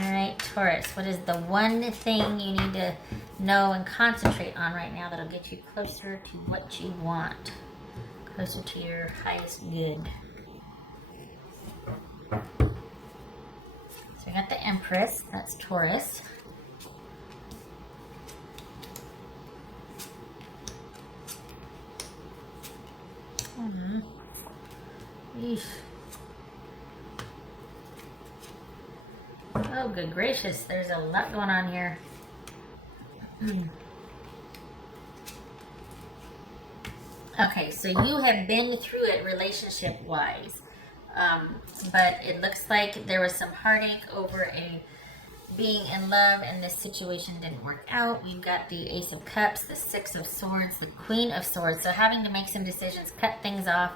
right, Taurus, what is the one thing you need to know and concentrate on right now that'll get you closer to what you want? Closer to your highest good. So we got the Empress, that's Taurus. Eesh. Oh, good gracious, there's a lot going on here. Okay, so you have been through it relationship-wise, but it looks like there was some heartache over being in love, and this situation didn't work out. We've got the Ace of Cups, the Six of Swords, the Queen of Swords. So having to make some decisions, cut things off,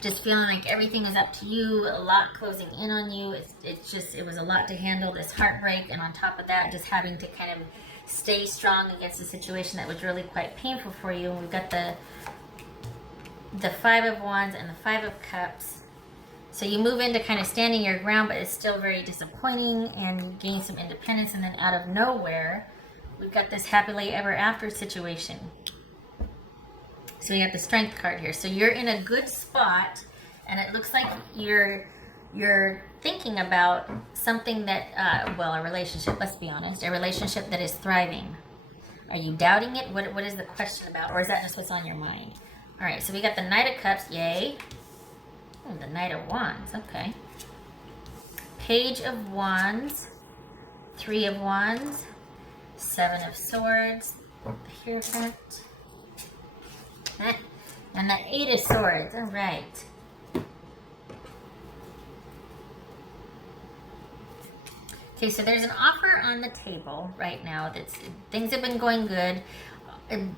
just feeling like everything is up to you, a lot closing in on you. It was a lot to handle, this heartbreak, and on top of that, just having to kind of stay strong against a situation that was really quite painful for you. And we've got the Five of Wands and the Five of Cups. So you move into kind of standing your ground, but it's still very disappointing, and you gain some independence, and then out of nowhere, we've got this happily ever after situation. So we got the Strength card here. So you're in a good spot, and it looks like you're thinking about something that, well, a relationship, let's be honest, a relationship that is thriving. Are you doubting it? What is the question about? Or is that just what's on your mind? All right, so we got the Knight of Cups, yay. Oh, the Knight of Wands, okay. Page of Wands, Three of Wands, Seven of Swords, the Hierophant, and the Eight of Swords, all right. Okay, so there's an offer on the table right now. Things have been going good.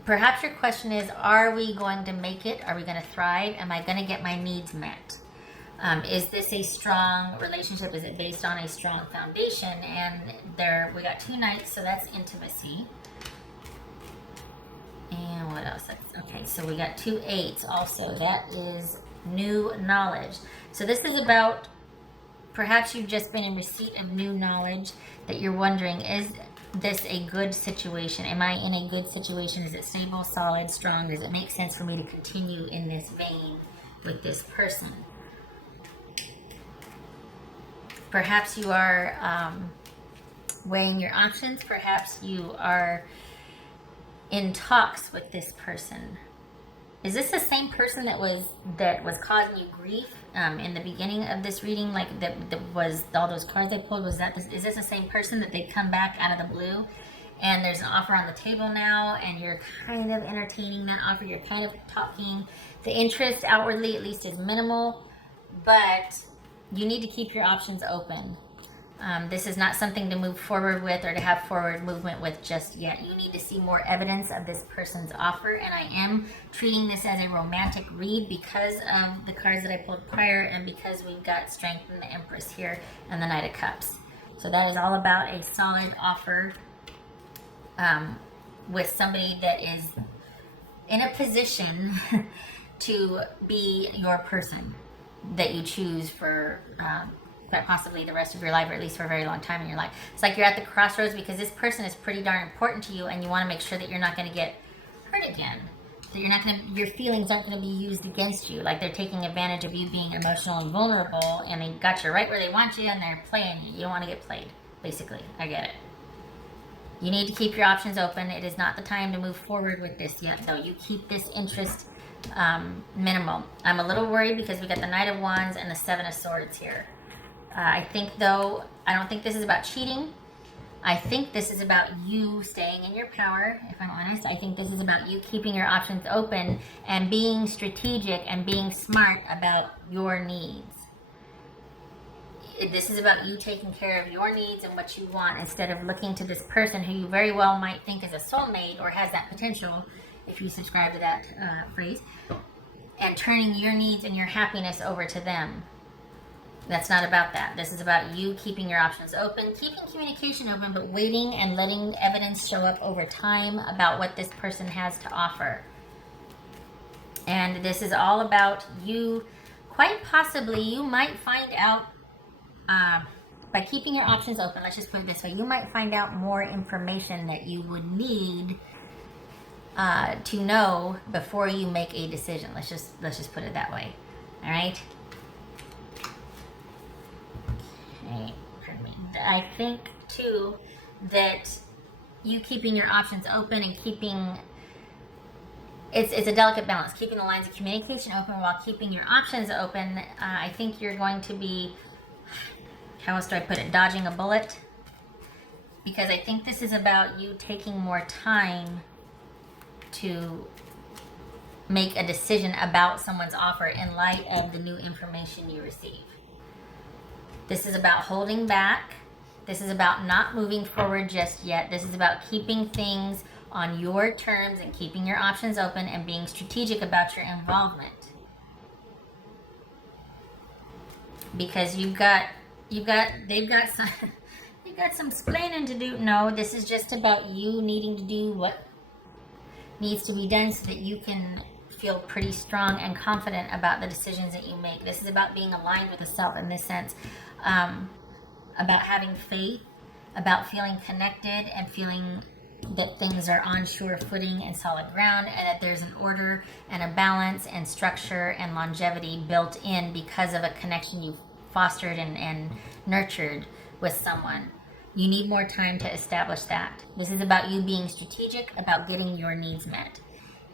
Perhaps your question is, are we going to make it? Are we going to thrive? Am I going to get my needs met? Is this a strong relationship? Is it based on a strong foundation? And we got two Knights, so that's intimacy. And what else? Okay, so we got two Eights also. That is new knowledge. So this is about, perhaps you've just been in receipt of new knowledge that you're wondering, is this a good situation? Am I in a good situation? Is it stable, solid, strong? Does it make sense for me to continue in this vein with this person? Perhaps you are weighing your options. Perhaps you are in talks with this person. Is this the same person that was causing you grief in the beginning of this reading? Like that was all those cards I pulled. Is this the same person that they come back out of the blue, and there's an offer on the table now, and you're kind of entertaining that offer? You're kind of talking. The interest outwardly, at least, is minimal, but you need to keep your options open. This is not something to move forward with or to have forward movement with just yet. You need to see more evidence of this person's offer, and I am treating this as a romantic read because of the cards that I pulled prior, and because we've got Strength and the Empress here and the Knight of Cups. So that is all about a solid offer with somebody that is in a position to be your person that you choose for quite possibly the rest of your life, or at least for a very long time in your life. It's like you're at the crossroads because this person is pretty darn important to you, and you want to make sure that you're not going to get hurt again. That your feelings aren't going to be used against you. Like they're taking advantage of you being emotional and vulnerable, and they got you right where they want you, and they're playing you. You don't want to get played, basically. I get it. You need to keep your options open. It is not the time to move forward with this yet, though. You keep this interest minimal. I'm a little worried because we got the Knight of Wands and the Seven of Swords here. I think, though, I don't think this is about cheating. I think this is about you staying in your power, if I'm honest. I think this is about you keeping your options open and being strategic and being smart about your needs. This is about you taking care of your needs and what you want, instead of looking to this person who you very well might think is a soulmate or has that potential, if you subscribe to that phrase, and turning your needs and your happiness over to them. That's not about that. This is about you keeping your options open, keeping communication open, but waiting and letting evidence show up over time about what this person has to offer. And this is all about you. Quite possibly, you might find out by keeping your options open, let's just put it this way, you might find out more information that you would need to know before you make a decision. Let's just put it that way. All right. Okay. Pardon me. I think too that you keeping your options open and keeping it's a delicate balance, keeping the lines of communication open while keeping your options open. I think you're going to be, how else do I put it, dodging a bullet, because I think this is about you taking more time to make a decision about someone's offer in light of the new information you receive. This is about holding back. This is about not moving forward just yet. This is about keeping things on your terms and keeping your options open and being strategic about your involvement. Because they've got some you've got some explaining to do. No, this is just about you needing to do what needs to be done so that you can feel pretty strong and confident about the decisions that you make. This is about being aligned with the self in this sense, about having faith, about feeling connected and feeling that things are on sure footing and solid ground, and that there's an order and a balance and structure and longevity built in because of a connection you've fostered and nurtured with someone. You need more time to establish that. This is about you being strategic about getting your needs met.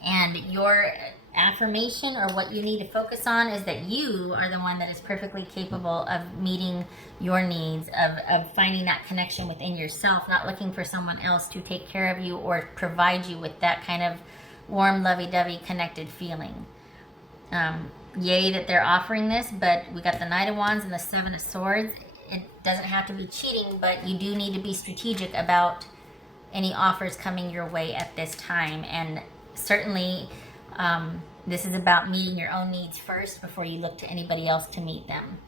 And your affirmation, or what you need to focus on, is that you are the one that is perfectly capable of meeting your needs, of finding that connection within yourself, not looking for someone else to take care of you or provide you with that kind of warm, lovey-dovey, connected feeling. Yay that they're offering this, but we got the Knight of Wands and the Seven of Swords. It doesn't have to be cheating, but you do need to be strategic about any offers coming your way at this time. And certainly, this is about meeting your own needs first before you look to anybody else to meet them.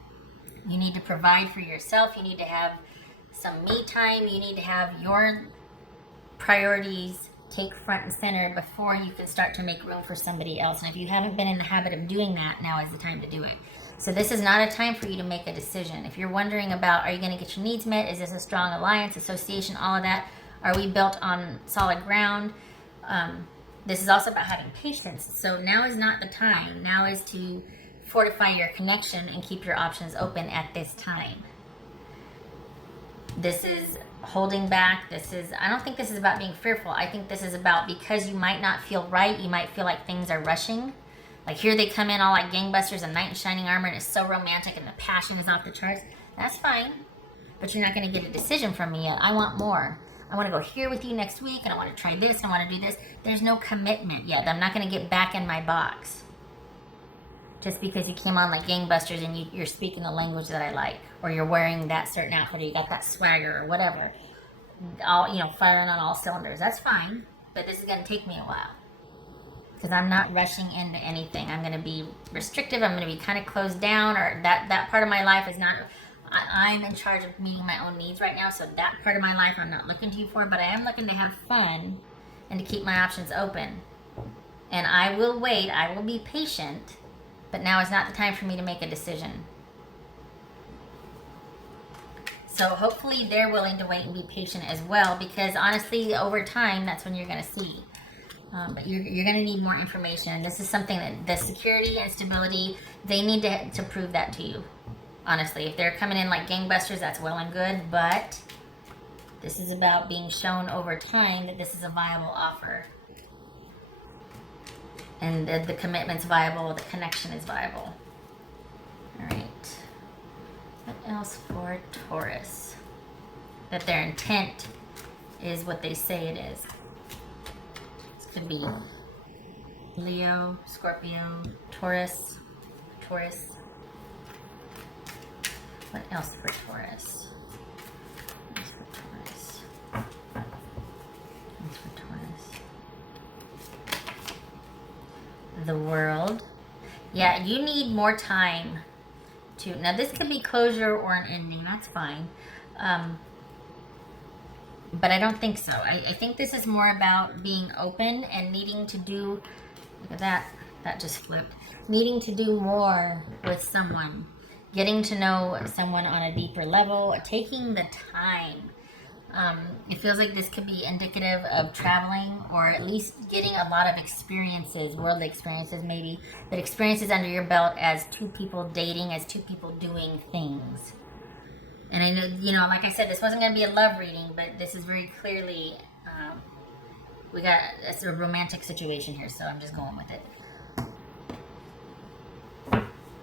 You need to provide for yourself. You need to have some me time. You need to have your priorities take front and center before you can start to make room for somebody else. And if you haven't been in the habit of doing that, now is the time to do it. So this is not a time for you to make a decision. If you're wondering about, are you going to get your needs met? Is this a strong alliance, association, all of that? Are we built on solid ground? This is also about having patience. So now is not the time. Now is to fortify your connection and keep your options open at this time. This is holding back. I don't think this is about being fearful. I think this is about, because you might not feel right, you might feel like things are rushing. Like here they come in all like gangbusters and knight in shining armor, and it's so romantic and the passion is off the charts. That's fine. But you're not going to get a decision from me yet. I want more. I want to go here with you next week, and I want to try this, and I want to do this. There's no commitment yet. I'm not going to get back in my box just because you came on like gangbusters and you're speaking the language that I like, or you're wearing that certain outfit, or you got that swagger or whatever. All, firing on all cylinders. That's fine, but this is going to take me a while because I'm not rushing into anything. I'm going to be restrictive. I'm going to be kind of closed down, or that part of my life is not. I'm in charge of meeting my own needs right now, so that part of my life I'm not looking to you for, but I am looking to have fun and to keep my options open. And I will wait, I will be patient, but now is not the time for me to make a decision. So hopefully they're willing to wait and be patient as well, because honestly, over time, that's when you're going to see. But you're going to need more information. This is something that the security and stability, they need to prove that to you. Honestly, if they're coming in like gangbusters, that's well and good, but this is about being shown over time that this is a viable offer. And the commitment's viable, the connection is viable. All right. What else for Taurus? That their intent is what they say it is. This could be Leo, Scorpio, Taurus. What else for Taurus? The World. Yeah, you need more time to. Now, this could be closure or an ending. That's fine. But I don't think so. I think this is more about being open and needing to do. Look at that. That just flipped. Needing to do more with someone. getting to know someone on a deeper level, taking the time. It feels like this could be indicative of traveling, or at least getting a lot of experiences, worldly experiences maybe, but experiences under your belt as two people dating, as two people doing things. And I know, like I said, this wasn't going to be a love reading, but this is very clearly, it's a romantic situation here, so I'm just going with it.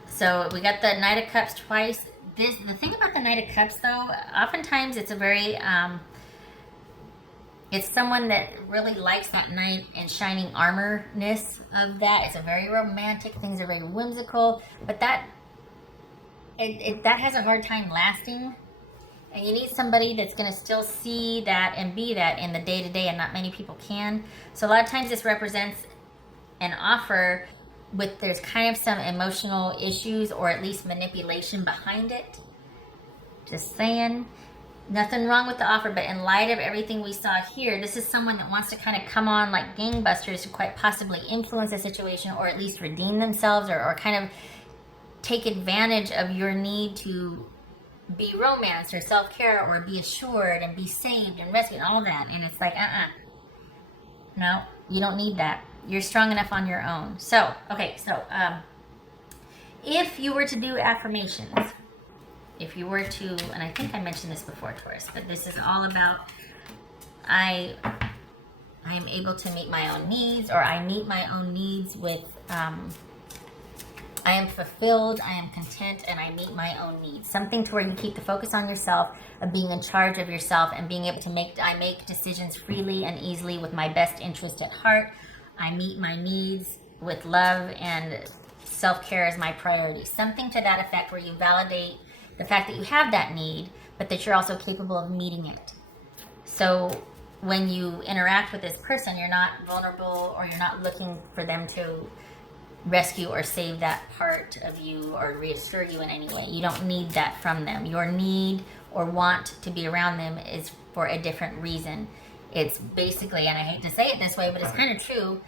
So we got the Knight of Cups twice. The thing about the Knight of Cups, though, oftentimes it's a very, it's someone that really likes that knight and shining armor-ness of that. It's a very romantic, things are very whimsical, but that has a hard time lasting. And you need somebody that's going to still see that and be that in the day-to-day, and not many people can. So a lot of times this represents an offer there's kind of some emotional issues, or at least manipulation behind it. Just saying. Nothing wrong with the offer, but in light of everything we saw here, this is someone that wants to kind of come on like gangbusters to quite possibly influence the situation, or at least redeem themselves, or kind of take advantage of your need to be romanced or self-care or be assured and be saved and rescued and all that. And it's like, no, you don't need that. You're strong enough on your own. So, okay, if you were to do affirmations, if you were to, and I think I mentioned this before, Taurus, but this is all about, I am able to meet my own needs, or I meet my own needs with, I am fulfilled, I am content, and I meet my own needs. Something to where you keep the focus on yourself, of being in charge of yourself, and being able to I make decisions freely and easily with my best interest at heart. I meet my needs with love, and self-care is my priority. Something to that effect, where you validate the fact that you have that need, but that you're also capable of meeting it. So when you interact with this person, you're not vulnerable, or you're not looking for them to rescue or save that part of you or reassure you in any way. You don't need that from them. Your need or want to be around them is for a different reason. It's basically, and I hate to say it this way, but it's kind of true,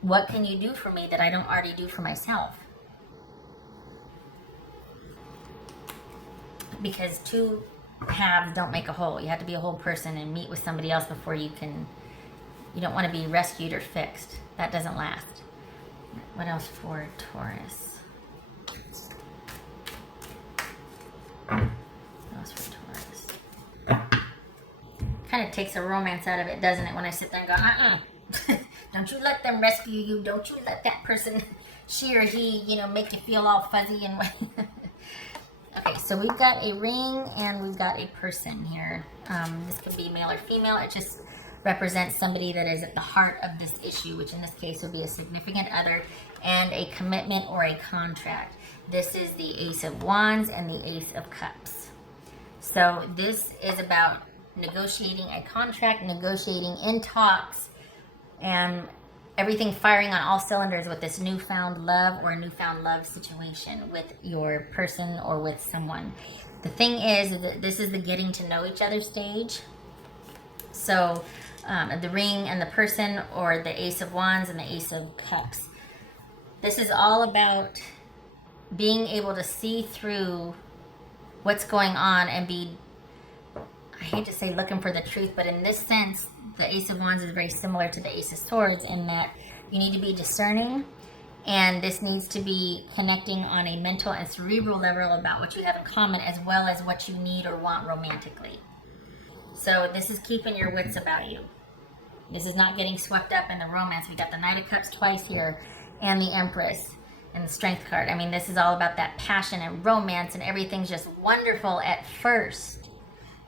what can you do for me that I don't already do for myself? Because two halves don't make a whole. You have to be a whole person and meet with somebody else before you don't want to be rescued or fixed. That doesn't last. What else for Taurus? What else for Taurus? Kind of takes a romance out of it, doesn't it? When I sit there and go, don't you let them rescue you. Don't you let that person, she or he, make you feel all fuzzy and Okay, so we've got a ring and we've got a person here. This could be male or female. It just represents somebody that is at the heart of this issue, which in this case would be a significant other and a commitment or a contract. This is the Ace of Wands and the Ace of Cups. So this is about negotiating a contract, negotiating in talks, and everything firing on all cylinders with this newfound love or newfound love situation with your person or with someone. The thing is that this is the getting to know each other stage. So the ring and the person, or the Ace of Wands and the Ace of Cups. This is all about being able to see through what's going on and be, I hate to say looking for the truth, but in this sense, the Ace of Wands is very similar to the Ace of Swords in that you need to be discerning, and this needs to be connecting on a mental and cerebral level about what you have in common, as well as what you need or want romantically. So this is keeping your wits about you. This is not getting swept up in the romance. We got the Knight of Cups twice here, and the Empress and the Strength card. I mean, this is all about that passion and romance, and everything's just wonderful at first.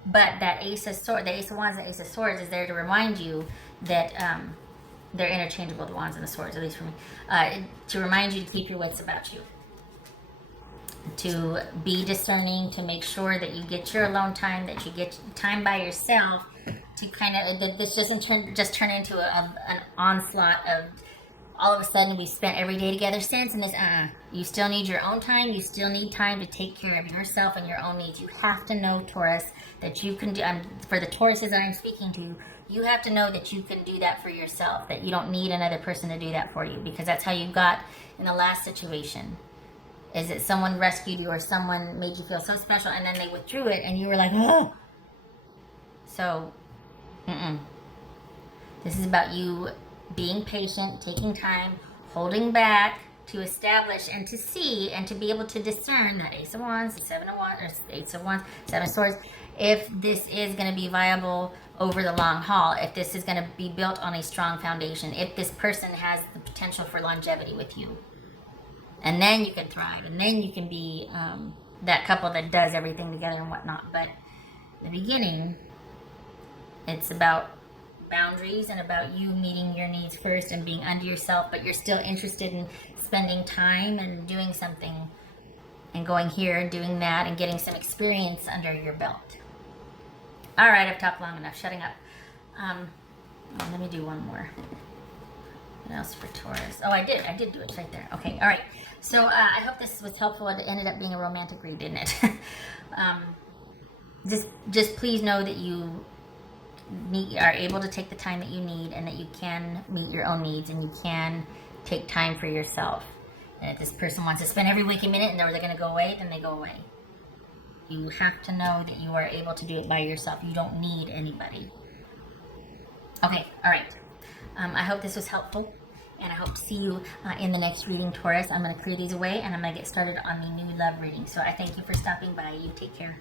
But that Ace of Swords, the Ace of Wands, the Ace of Swords is there to remind you that they're interchangeable, the Wands and the Swords, at least for me, to remind you to keep your wits about you, to be discerning, to make sure that you get your alone time, that you get time by yourself, to kind of, that this doesn't turn into an onslaught of, all of a sudden we spent every day together since, and this, you still need your own time. You still need time to take care of yourself and your own needs. You have to know, Taurus, that you can do, for the Tauruses that I'm speaking to, you have to know that you can do that for yourself, that you don't need another person to do that for you, because that's how you got in the last situation. Is it someone rescued you or someone made you feel so special and then they withdrew it and you were like, oh. So, this is about you being patient, taking time, holding back to establish and to see and to be able to discern that Ace of Wands, Seven of Wands, or Ace of Wands, Seven of Swords, if this is going to be viable over the long haul, if this is going to be built on a strong foundation, if this person has the potential for longevity with you. And then you can thrive, and then you can be that couple that does everything together and whatnot. But in the beginning, it's about boundaries and about you meeting your needs first and being unto yourself, but you're still interested in spending time and doing something and going here and doing that and getting some experience under your belt. All right, I've talked long enough. Shutting up. Let me do one more. What else for Taurus? Oh, I did do it right there. Okay, all right. So I hope this was helpful. It ended up being a romantic read, didn't it? Just please know that you are able to take the time that you need and that you can meet your own needs and you can take time for yourself. And if this person wants to spend every waking minute and they're going to go away, then they go away. You have to know that you are able to do it by yourself. You don't need anybody. Okay, all right. I hope this was helpful, and I hope to see you in the next reading, Taurus. I'm going to clear these away, and I'm going to get started on the new love reading. So I thank you for stopping by. You take care.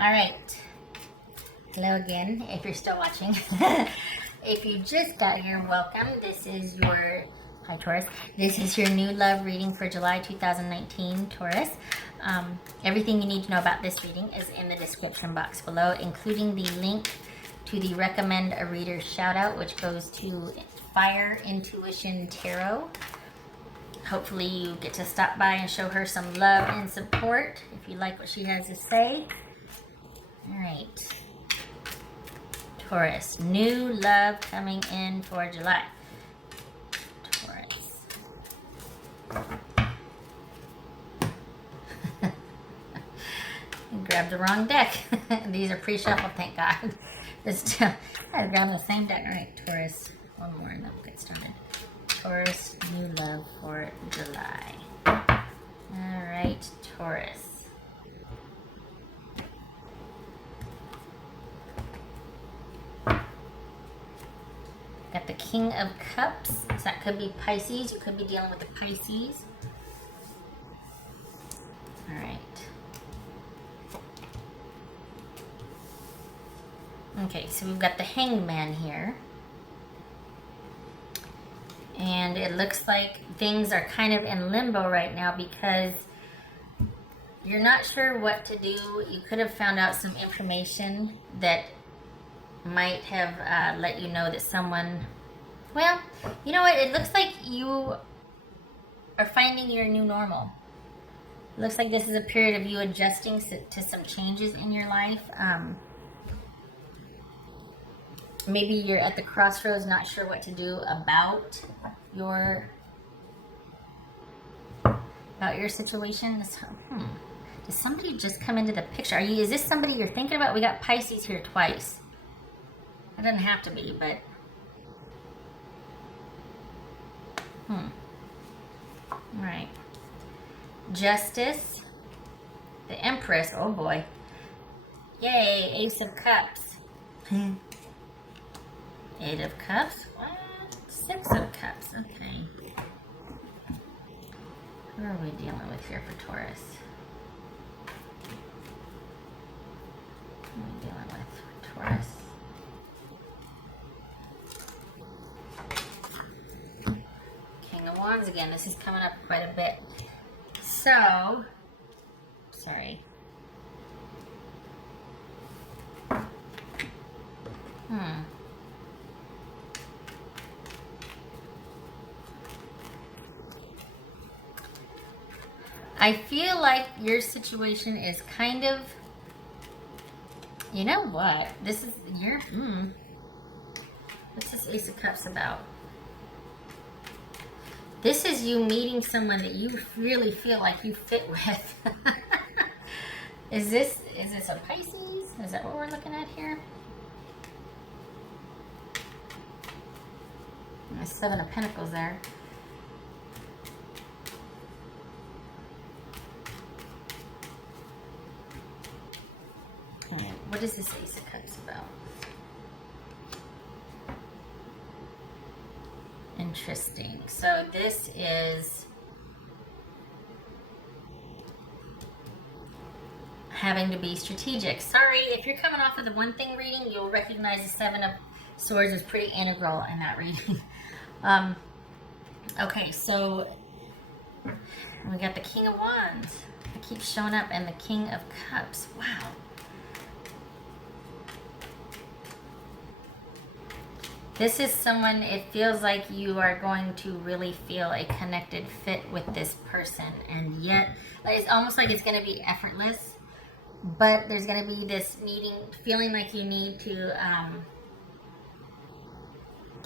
All right. Hello again, if you're still watching. If you just got here, welcome. This is your, hi Taurus, this is your new love reading for July 2019, Taurus. Everything you need to know about this reading is in the description box below, including the link to the Recommend a Reader shout out, which goes to Fire Intuition Tarot. Hopefully you get to stop by and show her some love and support if you like what she has to say. All right, Taurus, new love coming in for July. Taurus. Grabbed the wrong deck. These are pre-shuffled, thank God. I grabbed the same deck. All right, Taurus. One more and then we'll get started. Taurus, new love for July. All right, Taurus. Got the King of Cups. So that could be Pisces. You could be dealing with the Pisces. All right. Okay, so we've got the Hangman here. And it looks like things are kind of in limbo right now because you're not sure what to do. You could have found out some information that might have let you know that someone, well, you know what, it looks like you are finding your new normal. It looks like this is a period of you adjusting to some changes in your life. Maybe you're at the crossroads, not sure what to do about your situation. Does somebody just come into the picture? Is this somebody you're thinking about? We got Pisces here twice. It doesn't have to be, but all right. Justice, the Empress. Oh boy, yay! Ace of Cups. Eight of Cups. What? Six of Cups. Okay. Who are we dealing with here for Taurus? Who are we dealing with for Taurus? Wands again. This is coming up quite a bit. So, sorry. I feel like your situation is kind of You know what? This is your, what's this Ace of Cups about? This is you meeting someone that you really feel like you fit with. Is this a Pisces? Is that what we're looking at here? There's 7 of Pentacles there. Okay, what is this Ace of Cups about? Interesting. So this is having to be strategic. Sorry, if you're coming off of the one thing reading, you'll recognize the 7 of Swords is pretty integral in that reading. Okay, so we got the King of Wands. It keeps showing up, and the King of Cups. Wow. This is someone, it feels like you are going to really feel a connected fit with this person. And yet, it's almost like it's going to be effortless. But there's going to be this feeling like you need to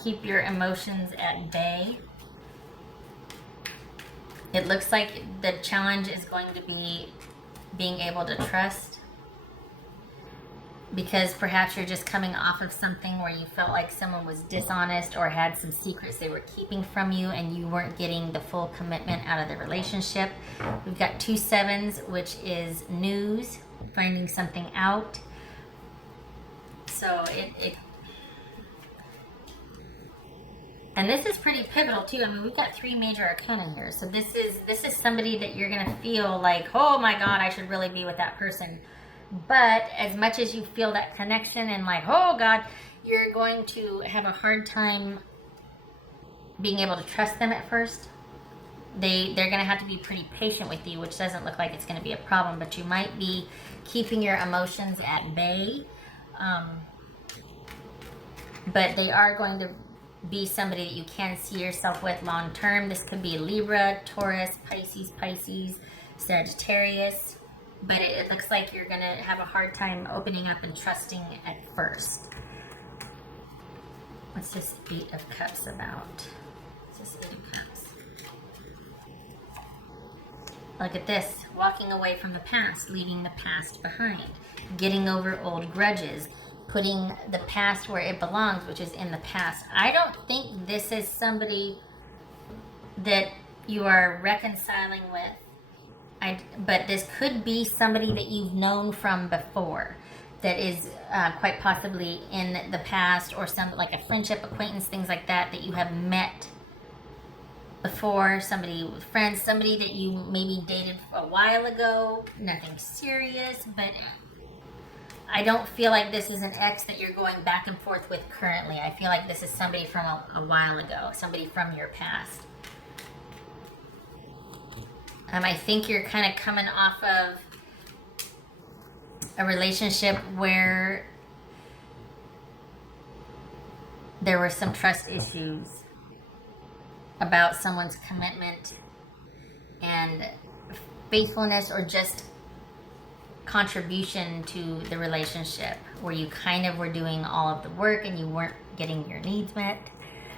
keep your emotions at bay. It looks like the challenge is going to be being able to trust. Because perhaps you're just coming off of something where you felt like someone was dishonest or had some secrets they were keeping from you and you weren't getting the full commitment out of the relationship. We've got 2 sevens, which is news, finding something out. So and this is pretty pivotal too. I mean, we've got 3 major arcana here. So this is somebody that you're going to feel like, oh my God, I should really be with that person. But as much as you feel that connection and like, oh God, you're going to have a hard time being able to trust them at first. They're going to have to be pretty patient with you, which doesn't look like it's going to be a problem, but you might be keeping your emotions at bay. But they are going to be somebody that you can see yourself with long term. This could be Libra, Taurus, Pisces, Sagittarius. But it looks like you're going to have a hard time opening up and trusting at first. What's this 8 of Cups about? What's this 8 of Cups? Look at this. Walking away from the past, leaving the past behind. Getting over old grudges. Putting the past where it belongs, which is in the past. I don't think this is somebody that you are reconciling with. But this could be somebody that you've known from before that is quite possibly in the past, or some like a friendship, acquaintance, things like that you have met before, somebody with friends, somebody that you maybe dated a while ago, nothing serious, but I don't feel like this is an ex that you're going back and forth with currently. I feel like this is somebody from a while ago, somebody from your past. I think you're kind of coming off of a relationship where there were some trust issues about someone's commitment and faithfulness, or just contribution to the relationship, where you kind of were doing all of the work and you weren't getting your needs met,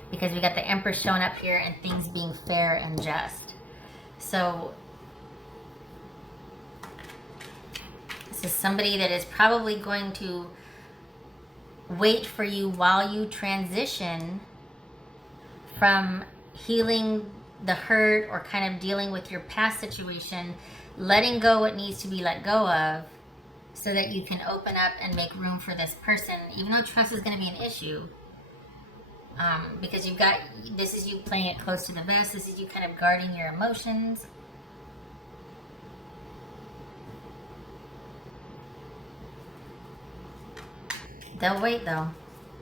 because we got the Empress showing up here and things being fair and just. So this is somebody that is probably going to wait for you while you transition from healing the hurt or kind of dealing with your past situation, letting go what needs to be let go of, so that you can open up and make room for this person, even though trust is going to be an issue. Because you've got, this is you playing it close to the vest, this is you kind of guarding your emotions. They'll wait though.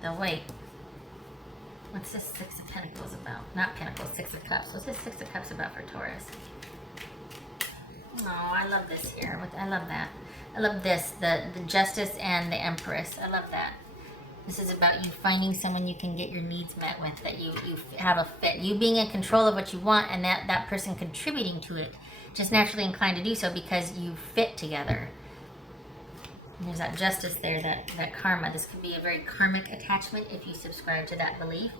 They'll wait. What's this 6 of Pentacles about? Not Pentacles, 6 of Cups. What's this 6 of Cups about for Taurus? Oh, I love this here. I love that. I love this, the Justice and the Empress. I love that. This is about you finding someone you can get your needs met with, that you have a fit. You being in control of what you want, and that person contributing to it. Just naturally inclined to do so because you fit together. And there's that justice there, that karma. This could be a very karmic attachment if you subscribe to that belief.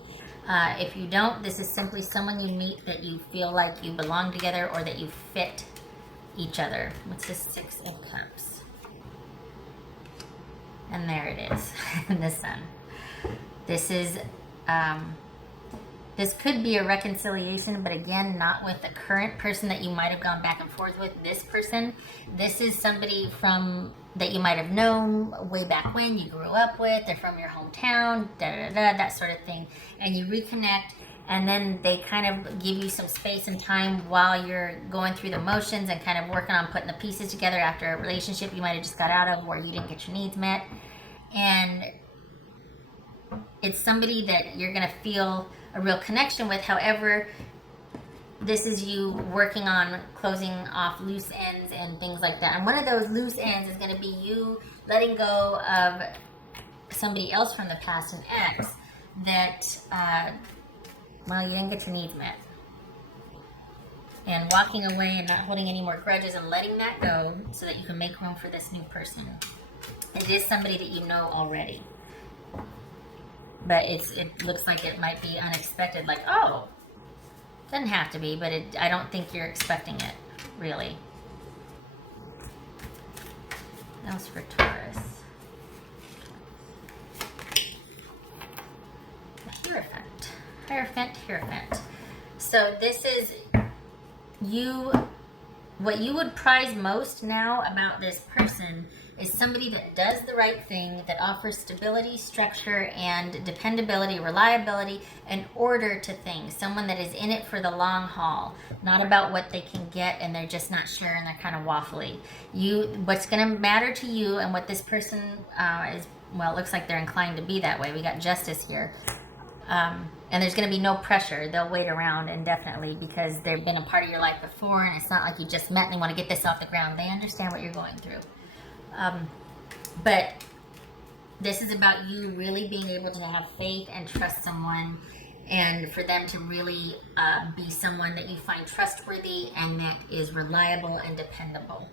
If you don't, this is simply someone you meet that you feel like you belong together or that you fit each other. What's this? 6 of Cups. And there it is, the Sun. This is, this could be a reconciliation, but again, not with the current person that you might have gone back and forth with. This person, this is somebody that you might have known way back when, you grew up with, they're from your hometown, that sort of thing. And you reconnect, and then they kind of give you some space and time while you're going through the motions and kind of working on putting the pieces together after a relationship you might have just got out of where you didn't get your needs met. And it's somebody that you're going to feel a real connection with. However, this is you working on closing off loose ends and things like that. And one of those loose ends is going to be you letting go of somebody else from the past, an ex, that, well, you didn't get your needs met. And walking away and not holding any more grudges and letting that go so that you can make room for this new person. It is somebody that you know already. But it looks like it might be unexpected, like, oh, doesn't have to be, but I don't think you're expecting it, really. That was for Taurus. Hierophant. Hierophant, Hierophant. So this is what you would prize most now about this person is somebody that does the right thing, that offers stability, structure, and dependability, reliability, and order to things. Someone that is in it for the long haul, not about what they can get and they're just not sure and they're kind of waffly. What's going to matter to you and what this person is, well, it looks like they're inclined to be that way. We got justice here. And there's going to be no pressure. They'll wait around indefinitely because they've been a part of your life before, and it's not like you just met and they want to get this off the ground. They understand what you're going through. But this is about you really being able to have faith and trust someone, and for them to really be someone that you find trustworthy and that is reliable and dependable.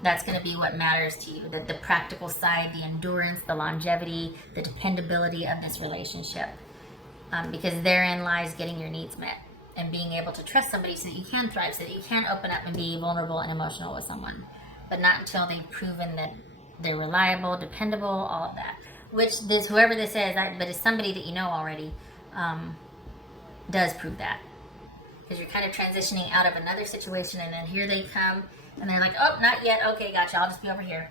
That's going to be what matters to you, the practical side, the endurance, the longevity, the dependability of this relationship. Because therein lies getting your needs met and being able to trust somebody so that you can thrive, so that you can open up and be vulnerable and emotional with someone. But not until they've proven that they're reliable, dependable, all of that. Which whoever this is, but it's somebody that you know already, does prove that. Because you're kind of transitioning out of another situation, and then here they come, and they're like, oh, not yet. Okay, gotcha. I'll just be over here.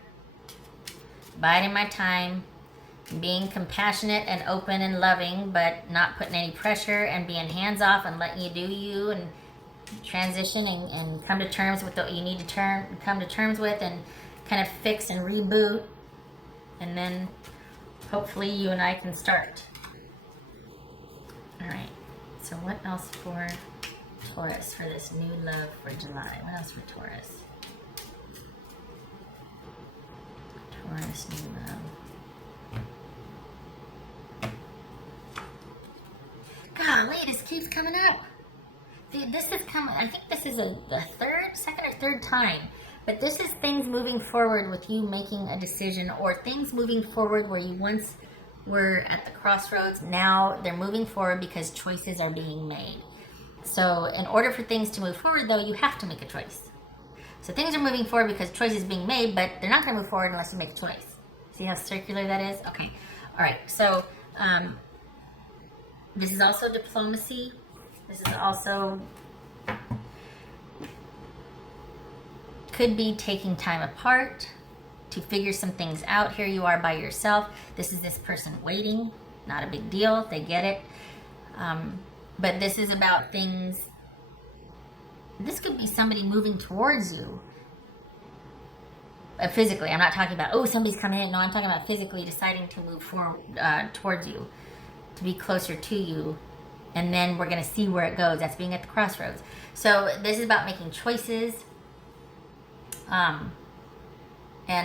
Biding my time, being compassionate and open and loving, but not putting any pressure, and being hands-off and letting you do you and transition and come to terms with what you need to come to terms with and kind of fix and reboot. And then hopefully you and I can start. All right. So what else for Taurus for this new love for July? What else for Taurus? Taurus new love. Golly, this keeps coming up. This has come, I think this is the second or third time. But this is things moving forward with you making a decision, or things moving forward where you once were at the crossroads. Now they're moving forward because choices are being made. So in order for things to move forward, though, you have to make a choice. So things are moving forward because choices are being made, but they're not going to move forward unless you make a choice. See how circular that is? Okay. All right. So this is also diplomacy. This is also could be taking time apart to figure some things out. Here you are by yourself. This is this person waiting. Not a big deal. They get it. But this is about things. This could be somebody moving towards you. Physically. I'm not talking about, oh, somebody's coming in. No, I'm talking about physically deciding to move forward towards you, to be closer to you. And then we're going to see where it goes. That's being at the crossroads. So this is about making choices. And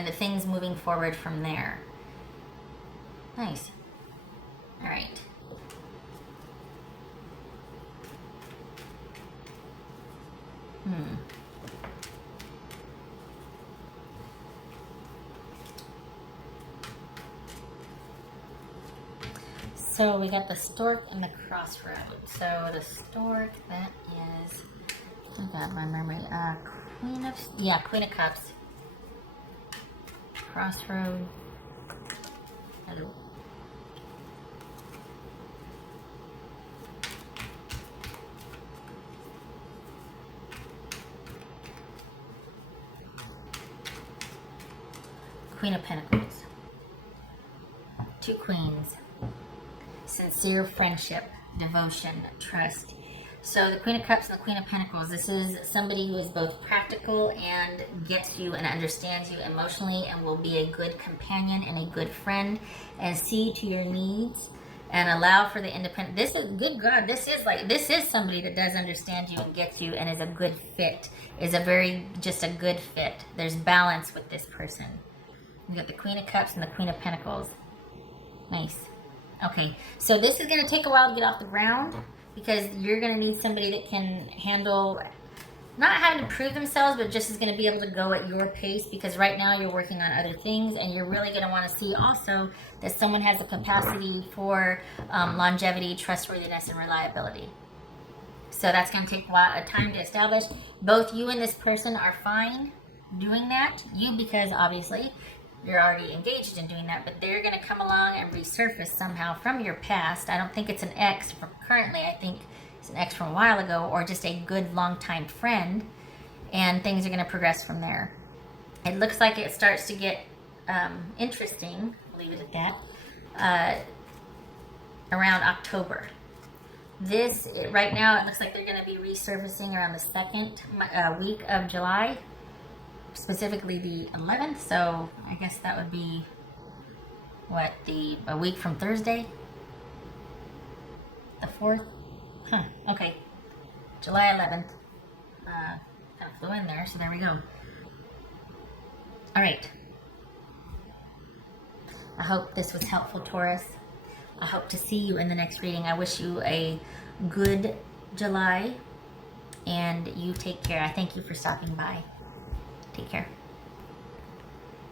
the things moving forward from there. Nice. All right. So we got the stork and the crossroad. So the stork, that is, oh God, my memory. Queen of Cups. Crossroad. Hello. Queen of Pentacles. Two queens. Sincere friendship, devotion, trust. So the Queen of Cups and the Queen of Pentacles, this is somebody who is both practical and gets you and understands you emotionally and will be a good companion and a good friend and see to your needs and allow for the independent. This is, good God, this is somebody that does understand you and gets you and is a good fit, just a good fit. There's balance with this person. You got the Queen of Cups and the Queen of Pentacles. Nice. Okay, so this is going to take a while to get off the ground because you're going to need somebody that can handle, not having to prove themselves, but just is going to be able to go at your pace, because right now you're working on other things and you're really going to want to see also that someone has the capacity for longevity, trustworthiness, and reliability. So that's going to take a time to establish. Both you and this person are fine doing that. You, because obviously you're already engaged in doing that, but they're going to come along and resurface somehow from your past. I don't think it's an ex from currently. I think it's an ex from a while ago, or just a good long-time friend, and things are going to progress from there. It looks like it starts to get interesting, I'll leave it at that, around October. Right now, it looks like they're going to be resurfacing around the second week of July, specifically the 11th, so I guess that would be a week from Thursday, the 4th. Okay, July 11th. Kind of flew in there, so there we go. All right, I hope this was helpful, Taurus. I hope to see you in the next reading. I wish you a good July, and you take care. I thank you for stopping by. Take care.